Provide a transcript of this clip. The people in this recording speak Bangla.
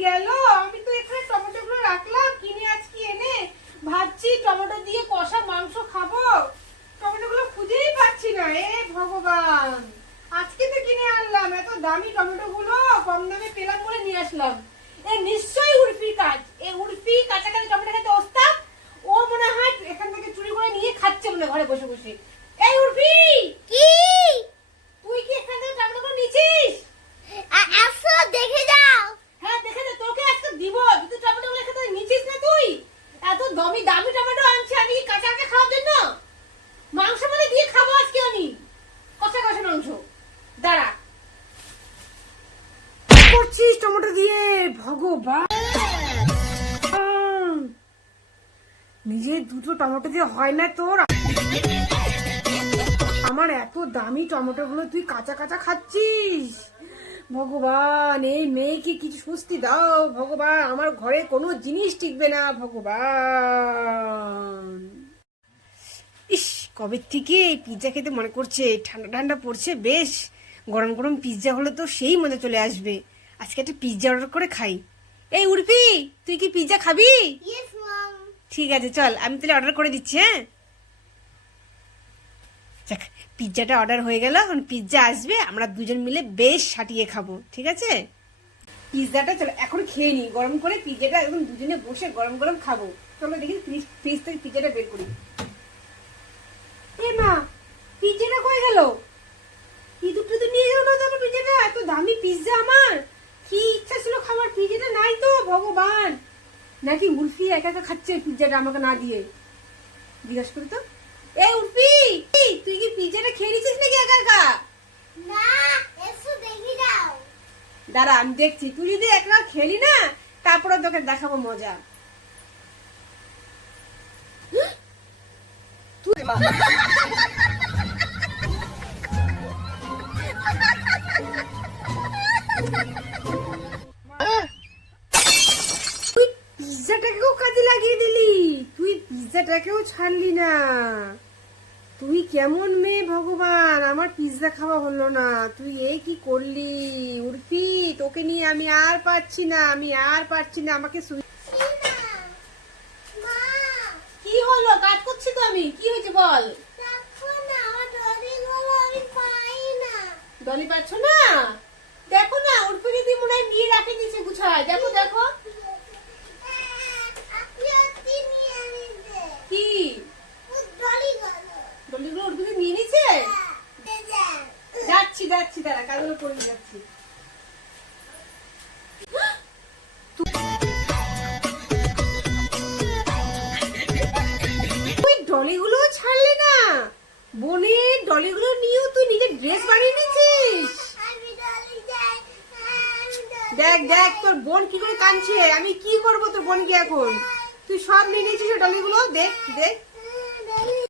গেল। আমি তো এখানে টমেটো গুলো রাখলাম, কিনে আজকে এনে ভাবছি টমেটো দিয়ে কষা মাংস খাব। টমেটো গুলো খুঁজেই পাচ্ছি না, এ ভগবান। আজকে তো কিনে আনলাম, এত দামি টমেটো গুলো কম দামে পেলাম বলে নিয়ে আসলাম। এ নিশ্চয়ই উর্ফি কাজ, এ উর্ফি কাছাকাছি টমেটো খেতে ওস্তাদ ও মনে হয় এখান থেকে চুরি করে নিয়ে খাচ্ছে মনে হয় ঘরে বসে বসে এই উর্ফি কি তুই কি এখান থেকে টমেটো গুলো নিছিস আ- আসো দেখে যাও হ্যাঁ দেখে দে তোকে আজকে দিব তুই টমেটো গুলো এখান থেকে নিছিস না তুই এত দামি দামি টমেটো আনছি আমি কি কাঁচা কাঁচা খাওয়ার জন্য মাংস মানে দিয়ে খাব আজকে আমি কষা কষা মাংস দাঁড়া কি করছিস টমেটো দিয়ে? ভগবান। নিজের দুটো টমেটো দিয়ে হয় না তোর? আমার এত দামি টমেটো গুলো তুই কাঁচা কাঁচা খাচ্ছিস? ভগবান, এই মেয়েকে কিছু স্বস্তি দাও, ভগবান। আমার ঘরে কোনো জিনিস টিকবে না, ভগবান। ইস, কবে থেকে এই পিৎজা খেতে মনে করছে? ঠান্ডা ঠান্ডা পড়ছে, বেশ। গরম গরম পিৎজা হলে তো সেই মজা চলে আসবে। আজকে একটা পিৎজা অর্ডার করে খাই। এই উর্পি তুই কি পিৎজা খাবি? ঠিক আছে চল আমি তাহলে অর্ডার করে দিচ্ছি হ্যাঁ? যাক পিৎজাটা অর্ডার হয়ে গেল এখন পিৎজা আসবে আমরা দুজন মিলে বেশ সাটিয়ে খাব ঠিক আছে? পিৎজাটা চলো এখন খেয়ে নিই গরম করে পিৎজাটা একদম দুজনে বসে গরম গরম খাব। চলো দেখি ফ্রিজ ফ্রিজ থেকে পিৎজাটা বের করি। এ মা পিৎজাটা কই গেল? ইঁদুর টুদুর নিয়ে গেল না আমার পিৎজাটা এত দামি পিৎজা আমার। কি ইচ্ছা ছিল খাবার? পিৎজাটা নাই তো ভগবান। নাকি উর্ফি একা একা খাচ্ছে পিৎজাটা আমাকে না দিয়ে? জিজ্ঞাসা করি তো। এই উর্ফি তুই কি পিৎজাটা খেয়ে নিছিস নাকি একা একা? না এসো দেখে যাও। দাঁড়া আমি দেখছি। তুই যদি একা খেলি না তারপরে তোকে দেখাবো মজা। তুই পিৎজাটাকেও ছাড়লি না। তুই কেমন মেয়ে ভগবান? আমার পিৎজা খাওয়া হলো না। তুই এই কি করলি? উর্ফি তোকে নিয়ে আমি আর পারছি না আমি আর পারছি না আমাকে কি হলো? কাজ করছি তো আমি। কি হয়েছে বল? দেখো না আমার ডলিগুলো আমি পাই না। ডলি পাচ্ছ না? দেখো না উর্ফিকে দিয়ে মনে হয় নিয়ে রাখে দিয়েছে গুছায়। দেখো দেখো আপনি অতি নিয়ে নিতে কি ডলিগুলো ডলিগুলো উর্ফিকে নিয়ে নিছে যাচ্ছি যাচ্ছি দাঁড়া কাজগুলো তুই ডলিগুলো ছাড়লি না। বোনের ডলিগুলো নিয়েও তুই নিজের ড্রেস বানিয়ে নিয়েছিস দেখ দেখ, তোর বোন কি করে কাঁদছে? আমি কি করব তোর বোনকে এখন? তুই সব নিয়ে নিয়েছিস ডলিগুলো? দেখ দেখ।